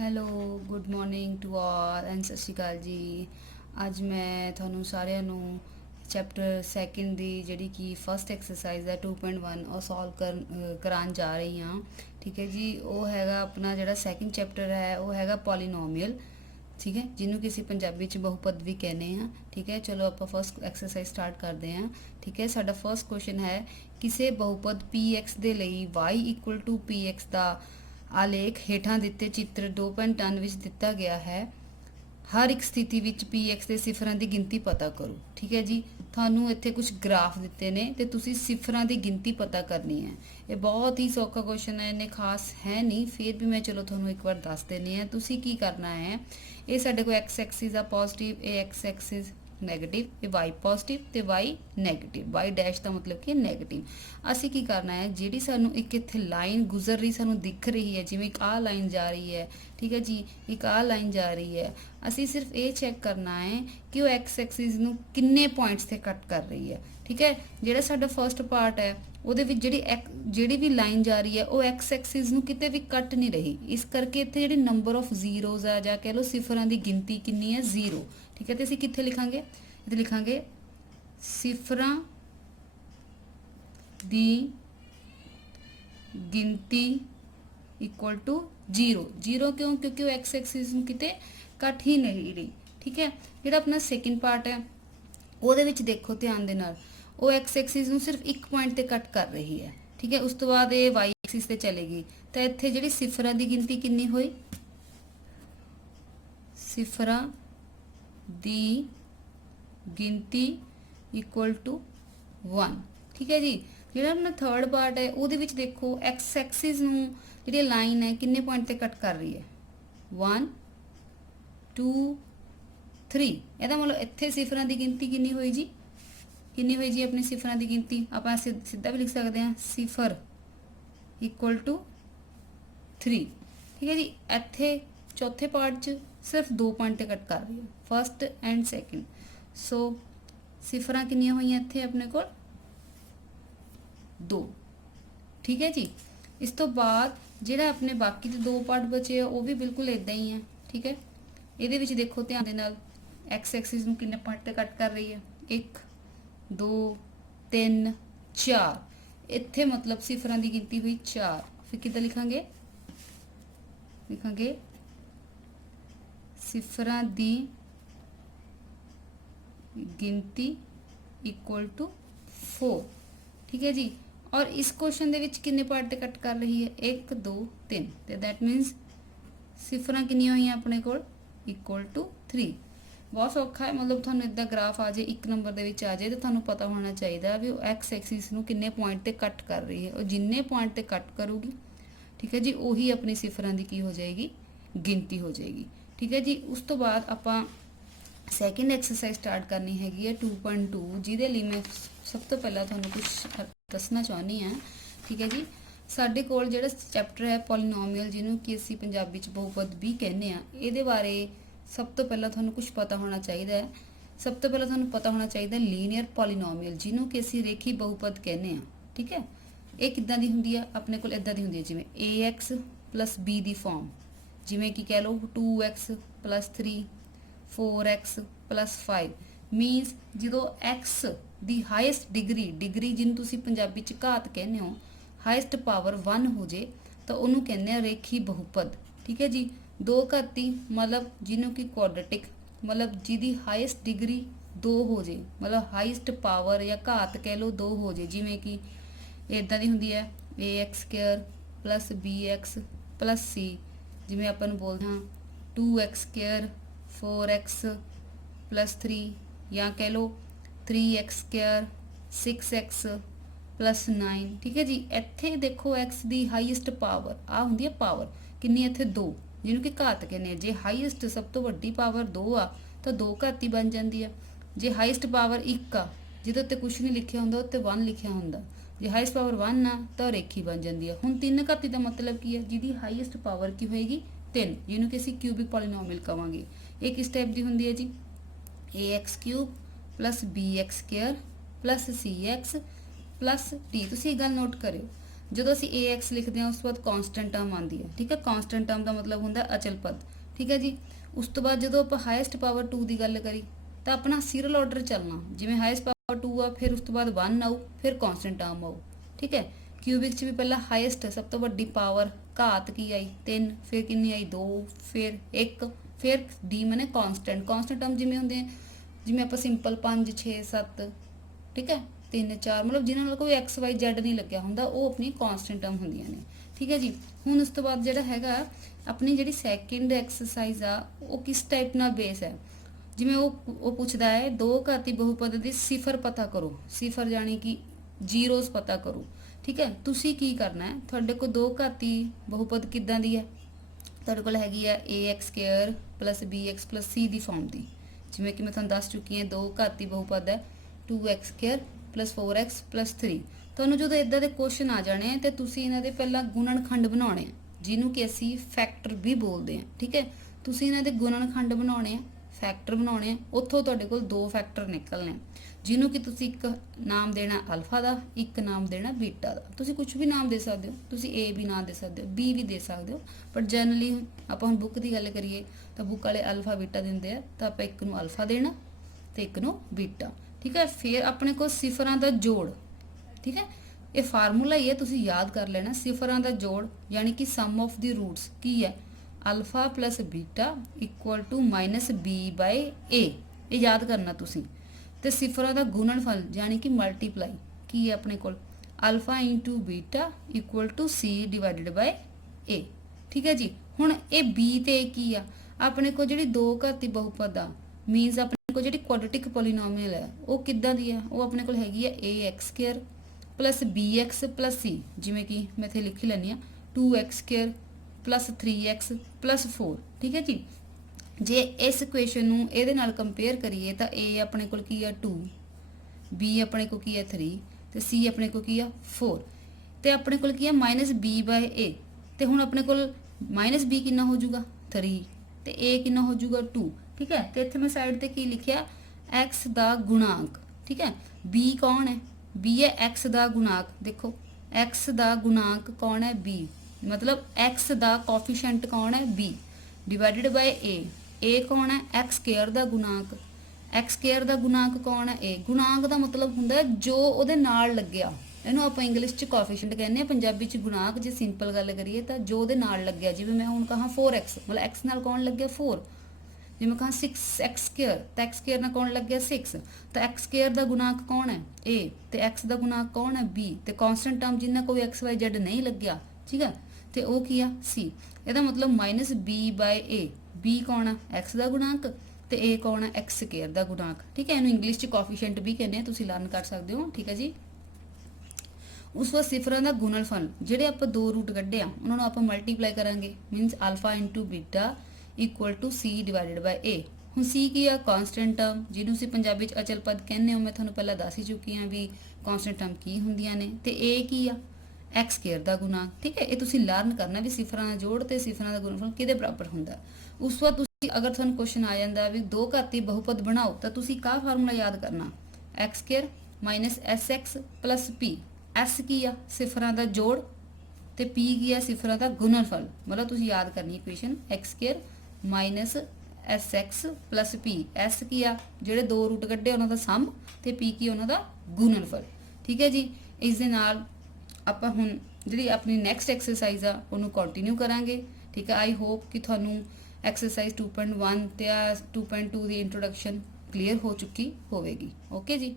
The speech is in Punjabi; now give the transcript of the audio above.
Hello good morning to all and ਸਤਿ ਸ਼੍ਰੀ ਅਕਾਲ ਜੀ। ਅੱਜ ਮੈਂ ਤੁਹਾਨੂੰ ਸਾਰਿਆਂ ਨੂੰ ਚੈਪਟਰ ਸੈਕਿੰਡ ਦੀ ਜਿਹੜੀ ਕਿ ਫਸਟ ਐਕਸਰਸਾਈਜ਼ ਹੈ 2.1 ਉਹ ਸੋਲਵ ਕਰਾਉਣ ਜਾ ਰਹੀ ਹਾਂ। ਠੀਕ ਹੈ ਜੀ। ਉਹ ਹੈਗਾ ਆਪਣਾ ਜਿਹੜਾ ਸੈਕਿੰਡ ਚੈਪਟਰ ਹੈ ਉਹ ਹੈਗਾ ਪੋਲੀਨੋਮੀਅਲ। ਠੀਕ ਹੈ, ਜਿਹਨੂੰ ਕਿ ਅਸੀਂ ਪੰਜਾਬੀ ਚ ਬਹੁਪਦ ਵੀ ਕਹਿੰਦੇ ਹਾਂ। ਠੀਕ ਹੈ, ਚਲੋ ਆਪਾਂ ਫਸਟ ਐਕਸਰਸਾਈਜ਼ ਸਟਾਰਟ ਕਰਦੇ ਹਾਂ। ਠੀਕ ਹੈ, ਸਾਡਾ ਫਸਟ ਕੁਐਸਚਨ ਹੈ ਕਿਸੇ ਬਹੁਪਦ px ਦੇ ਲਈ y = px ਦਾ ਆਲੇਖ ਹੇਠਾਂ ਦਿੱਤੇ ਚਿੱਤਰ 2.3 ਵਿੱਚ ਦਿੱਤਾ ਗਿਆ ਹੈ। ਹਰ ਇੱਕ ਸਥਿਤੀ ਵਿੱਚ px ਦੇ ਸਿਫਰਾਂ ਦੀ ਗਿਣਤੀ ਪਤਾ ਕਰੋ। ਠੀਕ ਹੈ ਜੀ, ਤੁਹਾਨੂੰ ਇੱਥੇ ਕੁਝ ਗ੍ਰਾਫ ਦਿੱਤੇ ਨੇ ਤੇ ਤੁਸੀਂ ਸਿਫਰਾਂ ਦੀ ਗਿਣਤੀ ਪਤਾ ਕਰਨੀ ਹੈ। ਇਹ ਬਹੁਤ ਹੀ ਸੌਖਾ ਕੁਐਸਚਨ ਹੈ, ਇਹਨੇ ਖਾਸ ਹੈ ਨਹੀਂ, ਫਿਰ ਵੀ ਮੈਂ ਚਲੋ ਤੁਹਾਨੂੰ ਇੱਕ ਵਾਰ ਦੱਸ ਦਿੰਦੀ ਹਾਂ। ਤੁਸੀਂ ਕੀ ਕਰਨਾ ਹੈ, ਇਹ ਸਾਡੇ ਕੋਲ x ਐਕਸਿਸ ਆ ਪੋਜ਼ਿਟਿਵ, ਇਹ x ਐਕਸਿਸ ਨੈਗੇਟਿਵ, ਇਹ y ਪੋਜ਼ਿਟਿਵ ਤੇ y ਨੈਗੇਟਿਵ, y ਡੈਸ਼ ਦਾ ਮਤਲਬ ਕਿ ਨੈਗੇਟਿਵ। ਅਸੀਂ ਕੀ ਕਰਨਾ ਹੈ, ਜਿਹੜੀ ਸਾਨੂੰ ਇੱਕ ਇੱਥੇ ਲਾਈਨ ਗੁਜ਼ਰ ਰਹੀ ਸਾਨੂੰ ਦਿਖ ਰਹੀ ਹੈ, ਜਿਵੇਂ ਇੱਕ ਆਹ ਲਾਈਨ ਜਾ ਰਹੀ ਹੈ। ਠੀਕ ਹੈ ਜੀ, ਇੱਕ ਆਹ ਲਾਈਨ ਜਾ ਰਹੀ ਹੈ। ਅਸੀਂ ਸਿਰਫ ਇਹ ਚੈੱਕ ਕਰਨਾ ਹੈ ਕਿ ਉਹ x ਐਕਸਿਸ ਨੂੰ ਕਿੰਨੇ ਪੁਆਇੰਟਸ ਤੇ ਕੱਟ ਕਰ ਰਹੀ ਹੈ। ਠੀਕ ਹੈ, ਜਿਹੜਾ ਸਾਡਾ ਫਰਸਟ ਪਾਰਟ ਹੈ ਉਹਦੇ ਵਿੱਚ ਜਿਹੜੀ ਵੀ ਲਾਈਨ ਜਾ ਰਹੀ ਹੈ ਉਹ x ਐਕਸਿਸ ਨੂੰ ਕਿਤੇ ਵੀ ਕੱਟ ਨਹੀਂ ਰਹੀ। ਇਸ ਕਰਕੇ ਇੱਥੇ ਜਿਹੜੀ ਨੰਬਰ ਆਫ ਜ਼ੀਰੋਜ਼ ਆ ਜਾਂ ਕਹਿ ਲਓ ਸਿਫਰਾਂ ਦੀ ਗਿਣਤੀ ਕਿੰਨੀ ਹੈ, 0। ਠੀਕ ਹੈ, ਤੇ ਅਸੀਂ ਕਿੱਥੇ ਲਿਖਾਂਗੇ, ਇੱਥੇ ਲਿਖਾਂਗੇ ਸਿਫਰਾਂ ਦੀ ਗਿਣਤੀ ਇਕੁਅਲ ਟੂ 0। 0 ਕਿਉਂ? ਕਿਉਂਕਿ ਉਹ x ਐਕਸਿਸ ਨੂੰ ਕਿਤੇ ਕੱਟ ਹੀ ਨਹੀਂ ਰਹੀ। ਠੀਕ ਹੈ, ਜਿਹੜਾ ਆਪਣਾ ਸੈਕਿੰਡ ਪਾਰਟ ਹੈ ਉਹਦੇ ਵਿੱਚ ਦੇਖੋ ਧਿਆਨ ਦੇ ਨਾਲ, ਉਹ x ਐਕਸਿਸ ਨੂੰ ਸਿਰਫ ਇੱਕ ਪੁਆਇੰਟ ਤੇ ਕੱਟ ਕਰ ਰਹੀ ਹੈ। ਠੀਕ ਹੈ, ਉਸ ਤੋਂ ਬਾਅਦ ਇਹ y ਐਕਸਿਸ ਤੇ ਚਲੇਗੀ ਤਾਂ ਇੱਥੇ ਜਿਹੜੀ ਸਿਫਰਾਂ ਦੀ ਗਿਣਤੀ ਕਿੰਨੀ ਹੋਈ, ਸਿਫਰਾਂ ਦੀ ਗਿਣਤੀ ਇਕੁਅਲ ਟੂ 1। ਠੀਕ ਹੈ ਜੀ। ਜਿਹੜਾ ਆਪਣਾ ਥਰਡ ਪਾਰਟ ਹੈ ਉਹਦੇ ਵਿੱਚ ਦੇਖੋ x ਐਕਸਿਸ ਨੂੰ ਜਿਹੜੀ ਲਾਈਨ ਹੈ ਕਿੰਨੇ ਪੁਆਇੰਟ ਤੇ ਕੱਟ ਕਰ ਰਹੀ ਹੈ, 1 2 3। ਇਹਦਾ ਮਤਲਬ ਇੱਥੇ ਸਿਫਰਾਂ ਦੀ ਗਿਣਤੀ ਕਿੰਨੀ ਹੋਈ ਜੀ, ਕਿੰਨੀ ਹੋਈ ਜੀ ਆਪਣੀ ਸਿਫਰਾਂ ਦੀ ਗਿਣਤੀ? ਆਪਾਂ ਸਿੱਧਾ ਵੀ ਲਿਖ ਸਕਦੇ ਹਾਂ, ਸਿਫਰ ਇਕੁਅਲ ਟੂ 3। ਠੀਕ ਹੈ ਜੀ। ਇੱਥੇ ਚੌਥੇ ਪਾਰਟ 'ਚ ਸਿਰਫ 2 ਪੁਆਇੰਟ ਤੇ ਕੱਟ ਕਰ ਰਹੀ ਹੈ, ਫਸਟ ਐਂਡ ਸੈਕਿੰਡ। ਸੋ ਸਿਫਰਾਂ ਕਿੰਨੀਆਂ ਹੋਈਆਂ ਇੱਥੇ ਆਪਣੇ ਕੋਲ, 2। ਠੀਕ ਹੈ ਜੀ। ਇਸ ਤੋਂ ਬਾਅਦ ਜਿਹੜਾ ਆਪਣੇ ਬਾਕੀ ਦੇ 2 ਪਾਰਟ ਬਚੇ ਆ ਉਹ ਵੀ ਬਿਲਕੁਲ ਇਦਾਂ ਹੀ ਹੈ। ਠੀਕ ਹੈ, ਇਹਦੇ ਵਿੱਚ ਦੇਖੋ ਧਿਆਨ ਦੇ ਨਾਲ x ਐਕਸਿਸ ਨੂੰ ਕਿੰਨੇ ਪੁਆਇੰਟ ਤੇ ਕੱਟ ਕਰ ਰਹੀ ਹੈ, 1 2 3 4। ਇੱਥੇ ਮਤਲਬ ਸਿਫਰਾਂ ਦੀ ਗਿਣਤੀ ਹੋਈ 4। ਫਿਰ ਕਿੱਦਾਂ ਲਿਖਾਂਗੇ, ਲਿਖਾਂਗੇ ਸਿਫਰਾਂ ਦੀ ਗਿਣਤੀ ਇਕੁਅਲ ਟੂ 4। ਠੀਕ ਹੈ ਜੀ। ਔਰ ਇਸ ਕੁਐਸਚਨ ਦੇ ਵਿੱਚ ਕਿੰਨੇ ਪਾਰਟ ਤੇ ਕੱਟ ਕਰ ਰਹੀ ਹੈ, 1 2 3, ਤੇ ਦੈਟ ਮੀਨਸ ਸਿਫਰਾਂ ਕਿੰਨੀਆਂ ਹੋਈਆਂ ਆਪਣੇ ਕੋਲ, ਇਕੁਅਲ ਟੂ 3। ਬਹੁਤ ਸੌਖਾ ਹੈ, ਮਤਲਬ ਤੁਹਾਨੂੰ ਇਦਾਂ ਗ੍ਰਾਫ ਆ ਜਾਏ 1 ਨੰਬਰ ਦੇ ਵਿੱਚ ਆ ਜਾਏ ਤਾਂ ਤੁਹਾਨੂੰ ਪਤਾ ਹੋਣਾ ਚਾਹੀਦਾ ਵੀ ਉਹ x ਐਕਸਿਸ ਨੂੰ ਕਿੰਨੇ ਪੁਆਇੰਟ ਤੇ ਕੱਟ ਕਰ ਰਹੀ ਹੈ। ਉਹ ਜਿੰਨੇ ਪੁਆਇੰਟ ਤੇ ਕੱਟ ਕਰੂਗੀ, ਠੀਕ ਹੈ ਜੀ, ਉਹੀ ਆਪਣੀ ਸਿਫਰਾਂ ਦੀ ਕੀ ਹੋ ਜਾਏਗੀ, ਗਿਣਤੀ ਹੋ ਜਾਏਗੀ। ਠੀਕ ਹੈ ਜੀ। ਉਸ ਤੋਂ ਬਾਅਦ ਆਪਾਂ ਸੈਕਿੰਡ ਐਕਸਰਸਾਈਜ਼ ਸਟਾਰਟ ਕਰਨੀ ਹੈਗੀ ਹੈ 2.2, ਜਿਹਦੇ ਲਈ ਮੈਂ ਸਭ ਤੋਂ ਪਹਿਲਾਂ ਤੁਹਾਨੂੰ ਕੁਝ ਦੱਸਣਾ ਚਾਹੁੰਦੀ ਹਾਂ। ਠੀਕ ਹੈ ਜੀ। ਸਾਡੇ ਕੋਲ ਜਿਹੜਾ ਚੈਪਟਰ ਹੈ ਪੋਲੀਨੋਮੀਅਲ, ਜਿਹਨੂੰ ਕਿ ਅਸੀਂ ਪੰਜਾਬੀ ਚ ਬਹੁਪਦ ਵੀ ਕਹਿੰਦੇ ਆ, ਇਹਦੇ ਬਾਰੇ ਸਭ ਤੋਂ ਪਹਿਲਾਂ ਤੁਹਾਨੂੰ ਕੁਝ ਪਤਾ ਹੋਣਾ ਚਾਹੀਦਾ ਹੈ। ਸਭ ਤੋਂ ਪਹਿਲਾਂ ਤੁਹਾਨੂੰ ਪਤਾ ਹੋਣਾ ਚਾਹੀਦਾ ਲੀਨੀਅਰ ਪੋਲੀਨੋਮੀਅਲ, ਜਿਹਨੂੰ ਕਿ ਅਸੀਂ ਰੇਖੀ ਬਹੁਪਦ ਕਹਿੰਦੇ ਆ। ਠੀਕ ਹੈ, ਇਹ ਕਿੱਦਾਂ ਦੀ ਹੁੰਦੀ ਆ, ਆਪਣੇ ਕੋਲ ਇਦਾਂ ਦੀ ਹੁੰਦੀ ਹੈ ਜਿਵੇਂ ax + b ਦੀ ਫਾਰਮ, ਜਿਵੇਂ ਕਿ ਕਹਿ ਲਓ 2x + 3 4x + 5। ਮੀਨਸ ਜਦੋਂ x ਦੀ ਹਾਈਐਸਟ ਡਿਗਰੀ ਜਿਹਨੂੰ ਤੁਸੀਂ ਪੰਜਾਬੀ ਚ ਘਾਤ ਕਹਿੰਦੇ ਹੋ, ਹਾਈਐਸਟ ਪਾਵਰ 1 ਹੋ ਜੇ ਤਾਂ ਉਹਨੂੰ ਕਹਿੰਦੇ ਆ ਰੇਖੀ ਬਹੁਪਦ। ਠੀਕ ਹੈ ਜੀ। 2 ਘਾਤੀ ਮਤਲਬ ਜਿਹਨੂੰ ਕਿ ਕੁਆਡਰੇਟਿਕ, ਮਤਲਬ ਜਿਹਦੀ ਹਾਈਐਸਟ ਡਿਗਰੀ 2 ਹੋ ਜੇ, ਮਤਲਬ ਹਾਈਐਸਟ ਪਾਵਰ ਜਾਂ ਘਾਤ ਕਹਿ ਲਓ 2 ਹੋ ਜੇ, ਜਿਵੇਂ ਕਿ ਇਦਾਂ ਦੀ ਹੁੰਦੀ ਹੈ ax² + bx + c। ਜਿਵੇਂ ਆਪਾਂ ਨੂੰ ਬੋਲਦੇ ਹਾਂ 2x² 4x + 3, ਜਾਂ ਕਹਿ ਲਓ 3x² 6x + 9। ਠੀਕ ਹੈ ਜੀ। ਇੱਥੇ ਦੇਖੋ x ਦੀ ਹਾਈਐਸਟ ਪਾਵਰ ਆ ਹੁੰਦੀ ਹੈ, ਪਾਵਰ ਕਿੰਨੀ ਇੱਥੇ 2, ਜਿਹਨੂੰ ਕਿ ਘਾਤ ਕਹਿੰਦੇ ਆ। ਜੇ ਹਾਈਐਸਟ ਸਭ ਤੋਂ ਵੱਡੀ ਪਾਵਰ 2 ਆ ਤਾਂ 2 ਘਾਤੀ ਬਣ ਜਾਂਦੀ ਆ। ਜੇ ਹਾਈਐਸਟ ਪਾਵਰ 1 ਆ, ਜਿਹਦੇ ਉੱਤੇ ਕੁਝ ਨਹੀਂ ਲਿਖਿਆ ਹੁੰਦਾ ਉੱਤੇ 1 ਲਿਖਿਆ ਹੁੰਦਾ, ਜੇ ਹਾਈਐਸਟ ਪਾਵਰ 1 ਆ ਤਾਂ ਰੇਖੀ ਬਣ ਜਾਂਦੀ ਆ। ਹੁਣ 3 ਘਾਤੀ ਦਾ ਮਤਲਬ ਕੀ ਹੈ, ਜਿਹਦੀ ਹਾਈਐਸਟ ਪਾਵਰ ਕੀ ਹੋਏਗੀ, 3, ਜਿਹਨੂੰ ਕਿ ਅਸੀਂ ਕਿਊਬਿਕ ਪੋਲੀਨੋਮੀਅਲ ਕਵਾਂਗੇ। ਇਹ ਕਿਸ ਟਾਈਪ ਦੀ ਹੁੰਦੀ ਹੈ ਜੀ, ax³ + bx² + cx + d। ਤੁਸੀਂ ਇਹ ਗੱਲ ਨੋਟ ਕਰਿਓ, ਜਦੋਂ ਅਸੀਂ ax ਲਿਖਦੇ ਹਾਂ ਉਸ ਤੋਂ ਬਾਅਦ ਕਾਂਸਟੈਂਟ ਟਰਮ ਆਉਂਦੀ ਹੈ, ਠੀਕ ਹੈ। ਕਾਂਸਟੈਂਟ ਟਰਮ ਦਾ ਮਤਲਬ ਹੁੰਦਾ ਅਚਲ ਪਦ, ਠੀਕ ਹੈ ਜੀ। ਉਸ ਤੋਂ ਬਾਅਦ ਜਦੋਂ ਆਪਾਂ ਹਾਈਐਸਟ ਪਾਵਰ 2 ਦੀ ਗੱਲ ਕਰੀ ਤਾਂ ਆਪਣਾ ਸੀਰੀਅਲ ਆਰਡਰ ਚੱਲਣਾ, ਜਿਵੇਂ ਹਾਈਐਸਟ ਪਾਵਰ 2 ਆ, ਫਿਰ ਉਸ ਤੋਂ ਬਾਅਦ 1 ਆਊ, ਫਿਰ ਕਾਂਸਟੈਂਟ ਟਰਮ ਆਊ, ਠੀਕ ਹੈ। ਕਿਊਬਿਕ 'ਚ ਵੀ ਪਹਿਲਾਂ ਹਾਈਐਸਟ ਸਭ ਤੋਂ ਵੱਡੀ ਪਾਵਰ ਘਾਤ ਕੀ ਆਈ 3, ਫਿਰ ਕਿੰਨੀ ਆਈ 2, ਫਿਰ 1, ਫਿਰ d ਮਨੇ ਕਾਂਸਟੈਂਟ। ਕਾਂਸਟੈਂਟ ਟਰਮ ਜਿਵੇਂ ਹੁੰਦੇ ਆ, ਜਿਵੇਂ ਆਪਾਂ ਸਿੰਪਲ 5 6 7, ਠੀਕ ਹੈ, 3 4, ਮਤਲਬ ਜਿਨ੍ਹਾਂ ਨਾਲ ਕੋਈ x y z ਨਹੀਂ ਲੱਗਿਆ ਹੁੰਦਾ ਉਹ ਆਪਣੀ ਕਾਂਸਟੈਂਟ ਟਰਮ ਹੁੰਦੀਆਂ ਨੇ, ਠੀਕ ਹੈ ਜੀ। ਹੁਣ ਉਸ ਤੋਂ ਬਾਅਦ ਜਿਹੜਾ ਹੈਗਾ ਆਪਣੀ ਜਿਹੜੀ ਸੈਕਿੰਡ ਐਕਸਰਸਾਈਜ਼ ਆ ਉਹ ਕਿਸ ਟਾਈਪ ਨਾਲ ਬੇਸ ਹੈ, ਜਿਵੇਂ ਉਹ ਪੁੱਛਦਾ ਹੈ ਦੋ ਘਾਤੀ ਬਹੁਪਦ ਦੀ ਸਿਫਰ ਪਤਾ ਕਰੋ, ਸਿਫਰ ਜਾਣੀ ਕਿ ਜ਼ੀਰੋਸ ਪਤਾ ਕਰੋ, ਠੀਕ ਹੈ। ਤੁਸੀਂ ਕੀ ਕਰਨਾ ਹੈ, ਤੁਹਾਡੇ ਕੋਲ ਦੋ ਘਾਤੀ ਬਹੁਪਦ ਕਿੱਦਾਂ ਦੀ ਹੈ, ਤੁਹਾਡੇ ਕੋਲ ਹੈਗੀ ਆ ax² + bx + c ਦੀ ਫਾਰਮ ਦੀ, ਜਿਵੇਂ ਕਿ ਮੈਂ ਤੁਹਾਨੂੰ ਦੱਸ ਚੁੱਕੀ ਹਾਂ ਦੋ ਘਾਤੀ ਬਹੁਪਦ ਹੈ 2x² + 4x + 3। ਤੁਹਾਨੂੰ ਜਦੋਂ ਇਦਾਂ ਦੇ ਕੁਐਸਚਨ ਆ ਜਾਣੇ ਤੇ ਤੁਸੀਂ ਇਹਨਾਂ ਦੇ ਪਹਿਲਾਂ ਗੁਣਨਖੰਡ ਬਣਾਉਣੇ ਆ, ਜਿਹਨੂੰ ਕਿ ਅਸੀਂ ਫੈਕਟਰ ਵੀ ਬੋਲਦੇ ਹਾਂ, ਠੀਕ ਹੈ। ਤੁਸੀਂ ਇਹਨਾਂ ਦੇ ਗੁਣਨਖੰਡ ਬਣਾਉਣੇ ਆ, ਫੈਕਟਰ ਬਣਾਉਣੇ ਆ, ਉੱਥੋਂ ਤੁਹਾਡੇ ਕੋਲ ਦੋ ਫੈਕਟਰ ਨਿਕਲਣੇ, ਜਿਹਨੂੰ ਕਿ ਤੁਸੀਂ ਇੱਕ ਨਾਮ ਦੇਣਾ ਅਲਫਾ ਦਾ, ਇੱਕ ਨਾਮ ਦੇਣਾ ਬੀਟਾ ਦਾ। ਤੁਸੀਂ ਕੁਝ ਵੀ ਨਾਮ ਦੇ ਸਕਦੇ ਹੋ, ਤੁਸੀਂ a ਵੀ ਨਾਮ ਦੇ ਸਕਦੇ ਹੋ, b ਵੀ ਦੇ ਸਕਦੇ ਹੋ, ਪਰ ਜਨਰਲੀ ਆਪਾਂ ਹੁਣ ਬੁੱਕ ਦੀ ਗੱਲ ਕਰੀਏ ਤਾਂ ਬੁੱਕ ਵਾਲੇ ਅਲਫਾ ਬੀਟਾ ਦਿੰਦੇ ਆ, ਤਾਂ ਆਪਾਂ ਇੱਕ ਨੂੰ ਅਲਫਾ ਦੇਣਾ ਤੇ ਇੱਕ ਨੂੰ ਬੀਟਾ, ਠੀਕ ਹੈ। ਫਿਰ ਆਪਣੇ ਕੋਲ ਸਿਫਰਾਂ ਦਾ ਜੋੜ, ਠੀਕ ਹੈ, ਇਹ ਫਾਰਮੂਲਾ ਹੀ ਹੈ, ਤੁਸੀਂ ਯਾਦ ਕਰ ਲੈਣਾ। ਸਿਫਰਾਂ ਦਾ ਜੋੜ ਯਾਨੀ ਕਿ ਸਮ ਆਫ ਦੀ ਰੂਟਸ ਕੀ ਹੈ, ਅਲਫਾ + ਬੀਟਾ = -b/a, ਇਹ ਯਾਦ ਕਰਨਾ ਤੁਸੀਂ। ਤੇ ਸਿਫਰਾਂ ਦਾ ਗੁਣਨਫਲ ਯਾਨੀ ਕਿ ਮਲਟੀਪਲਾਈ ਕੀ ਹੈ ਆਪਣੇ ਕੋਲ, ਅਲਫਾ × ਬੀਟਾ = c/a, ਠੀਕ ਹੈ ਜੀ। ਹੁਣ ਇਹ b ਤੇ a ਕੀ ਆ, ਆਪਣੇ ਕੋਲ ਜਿਹੜੀ ਦੋ ਘਾਤੀ ਬਹੁਪਦ ਆ, ਮੀਨਸ ਆਪਣੇ ਕੋਲ ਜਿਹੜੀ ਕੁਆਡਰੇਟਿਕ ਪੋਲੀਨੋਮੀਅਲ ਹੈ ਉਹ ਕਿੱਦਾਂ ਦੀ ਹੈ, ਉਹ ਆਪਣੇ ਕੋਲ ਹੈਗੀ ਆ ax² + bx + c, ਜਿਵੇਂ ਕਿ ਮੈਂ ਇੱਥੇ ਲਿਖ ਲੈਂਦੀ ਹਾਂ 2x² + 3x + 4, ਠੀਕ ਹੈ ਜੀ। ਜੇ ਇਸ ਇਕੁਏਸ਼ਨ ਨੂੰ ਇਹਦੇ ਨਾਲ ਕੰਪੇਅਰ ਕਰੀਏ ਤਾਂ a ਆਪਣੇ ਕੋਲ ਕੀ ਆ 2, b ਆਪਣੇ ਕੋਲ ਕੀ ਆ 3 ਤੇ c ਆਪਣੇ ਕੋਲ ਕੀ ਆ 4, ਤੇ ਆਪਣੇ ਕੋਲ ਕੀ ਆ -b/a, ਤੇ ਹੁਣ ਆਪਣੇ ਕੋਲ -b ਕਿੰਨਾ ਹੋ ਜਾਊਗਾ 3 ਤੇ a ਕਿੰਨਾ ਹੋ ਜਾਊਗਾ 2, ਠੀਕ ਹੈ। ਤੇ ਇੱਥੇ ਮੈਂ ਸਾਈਡ ਤੇ ਕੀ ਲਿਖਿਆ x ਦਾ ਗੁਣਾਂਕ, ਠੀਕ ਹੈ। b ਕੌਣ ਹੈ, b ਹੈ x ਦਾ ਗੁਣਾਂਕ, ਦੇਖੋ x ਦਾ ਗੁਣਾਂਕ ਕੌਣ ਹੈ b, ਮਤਲਬ x ਦਾ ਕੋਫੀਸ਼ੀਐਂਟ ਕੌਣ ਹੈ b / a ਕੌਣ ਹੈ x² ਦਾ ਗੁਣਾਂਕ, x² ਦਾ ਗੁਣਾਂਕ ਕੌਣ ਹੈ a, ਗੁਣਾਂਕ ਦਾ ਮਤਲਬ ਹੁੰਦਾ ਜੋ ਉਹਦੇ ਨਾਲ ਲੱਗਿਆ, ਇਹਨੂੰ ਆਪਾਂ ਇੰਗਲਿਸ਼ 'ਚ ਕੋਫੀਸ਼ੀਐਂਟ ਕਹਿੰਦੇ ਆ, ਪੰਜਾਬੀ 'ਚ ਗੁਣਾਂਕ। ਜੇ ਸਿੰਪਲ ਗੱਲ ਕਰੀਏ ਤਾਂ ਜੋ ਉਹਦੇ ਨਾਲ ਲੱਗਿਆ, ਜਿਵੇਂ ਮੈਂ ਹੁਣ ਕਹਾਂ 4x, ਮਤਲਬ x ਨਾਲ ਕੌਣ ਲੱਗਿਆ 4, ਜਿਵੇਂ ਕਹਾਂ 6x² ਤਾਂ x² ਨਾਲ ਕੌਣ ਲੱਗਿਆ 6, ਤਾਂ x² ਦਾ ਗੁਣਾਂਕ ਕੌਣ ਹੈ a ਤੇ x ਦਾ ਗੁਣਾਂਕ ਕੌਣ ਹੈ b, ਤੇ ਕਾਂਸਟੈਂਟ ਟਰਮ ਜਿੰਨਾ ਕੋਈ x y z ਨਹੀਂ ਲੱਗਿਆ, ਠੀਕ ਹੈ, ਤੇ ਉਹ ਕੀ ਆ c। ਇਹਦਾ ਮਤਲਬ -b/a, b ਕੌਣ ਆ x ਦਾ ਗੁਣਾਂਕ ਤੇ a ਕੌਣ ਆ x² ਦਾ ਗੁਣਾਂਕ, ਠੀਕ ਹੈ। ਇਹਨੂੰ ਇੰਗਲਿਸ਼ 'ਚ ਕੋਫੀਸ਼ੀਐਂਟ ਵੀ ਕਹਿੰਦੇ ਆ, ਤੁਸੀਂ ਲਰਨ ਕਰ ਸਕਦੇ ਹੋ, ਠੀਕ ਹੈ ਜੀ। ਉਸ ਤੋਂ ਸਿਫਰਾਂ ਦਾ ਗੁਣਨਫਲ, ਜਿਹੜੇ ਆਪਾਂ ਦੋ ਰੂਟ ਕੱਢੇ ਆ ਉਹਨਾਂ ਨੂੰ ਆਪਾਂ ਮਲਟੀਪਲਾਈ ਕਰਾਂਗੇ, ਮੀਨਸ ਅਲਫਾ × ਬੀਟਾ = c/a। ਹੁਣ c ਕੀ ਆ ਕਾਂਸਟੈਂਟ ਟਰਮ, ਜਿਹਨੂੰ ਅਸੀਂ ਪੰਜਾਬੀ 'ਚ ਅਚਲ ਪਦ ਕਹਿੰਦੇ ਹੋ, ਮੈਂ ਤੁਹਾਨੂੰ ਪਹਿਲਾਂ ਦੱਸ ਹੀ ਚੁੱਕੀ ਹਾਂ ਵੀ ਕਾਂਸਟੈਂਟ ਟਰਮ ਕੀ ਹੁੰਦੀਆਂ ਨੇ, ਤੇ a ਕੀ ਆ x² ਦਾ ਗੁਣਾਂਕ, ਠੀਕ ਹੈ। ਇਹ ਤੁਸੀਂ ਲਰਨ ਕਰਨਾ ਵੀ ਸਿਫਰਾਂ ਦਾ ਜੋੜ ਤੇ ਸਿਫਰਾਂ ਦਾ ਗੁਣਨਫਲ ਕਿਹਦੇ ਬਰਾਬਰ ਹੁੰਦਾ। ਉਸ ਤੋਂ ਬਾਅਦ ਤੁਸੀਂ ਅਗਰ ਤੁਹਾਨੂੰ ਕੁਐਸਚਨ ਆ ਜਾਂਦਾ ਵੀ ਦੋ ਘਾਤੀ ਬਹੁਪਦ ਬਣਾਓ ਤਾਂ ਤੁਸੀਂ ਕਾਹ ਫਾਰਮੂਲਾ ਯਾਦ ਕਰਨਾ, x² - sx + p। s ਕੀ ਆ ਸਿਫਰਾਂ ਦਾ ਜੋੜ ਤੇ p ਕੀ ਆ ਸਿਫਰਾਂ ਦਾ ਗੁਣਨਫਲ, ਮਤਲਬ ਤੁਸੀਂ ਯਾਦ ਕਰਨੀ equation x² - sx + p। s ਕੀ ਆ ਜਿਹੜੇ ਦੋ ਰੂਟ ਕੱਢੇ ਉਹਨਾਂ ਦਾ ਸਮ, ਤੇ p ਕੀ ਉਹਨਾਂ ਦਾ ਗੁਣਨਫਲ, ਠੀਕ ਹੈ ਜੀ। ਇਸ ਦੇ ਨਾਲ ਆਪਾਂ ਹੁਣ ਜਿਹੜੀ ਆਪਣੀ ਨੈਕਸਟ ਐਕਸਰਸਾਈਜ਼ ਆ ਉਹਨੂੰ ਕੰਟੀਨਿਊ ਕਰਾਂਗੇ, ਠੀਕ ਹੈ। ਆਈ ਹੋਪ ਕਿ ਤੁਹਾਨੂੰ ਐਕਸਰਸਾਈਜ਼ 2.1 ਤੇ 2.2 ਦੀ ਇੰਟਰੋਡਕਸ਼ਨ ਕਲੀਅਰ ਹੋ ਚੁੱਕੀ ਹੋਵੇਗੀ। ਓਕੇ ਜੀ।